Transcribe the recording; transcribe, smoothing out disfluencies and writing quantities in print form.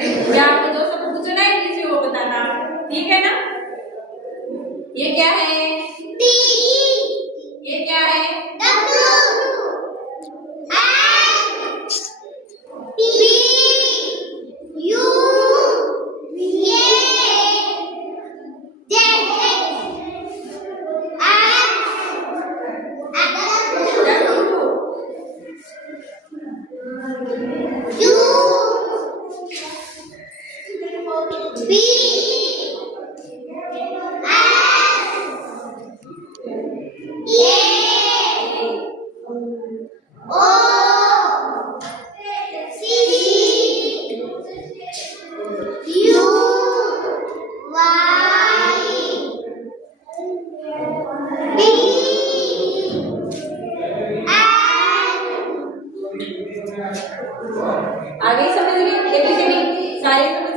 या आपको जो सब पूछो ना इंग्लिश में वो बताना, ठीक है ना। ये क्या है? टी। ये क्या है? W. N. P. U. A. Z. U. B. आगे समझ गए? ABCD सारे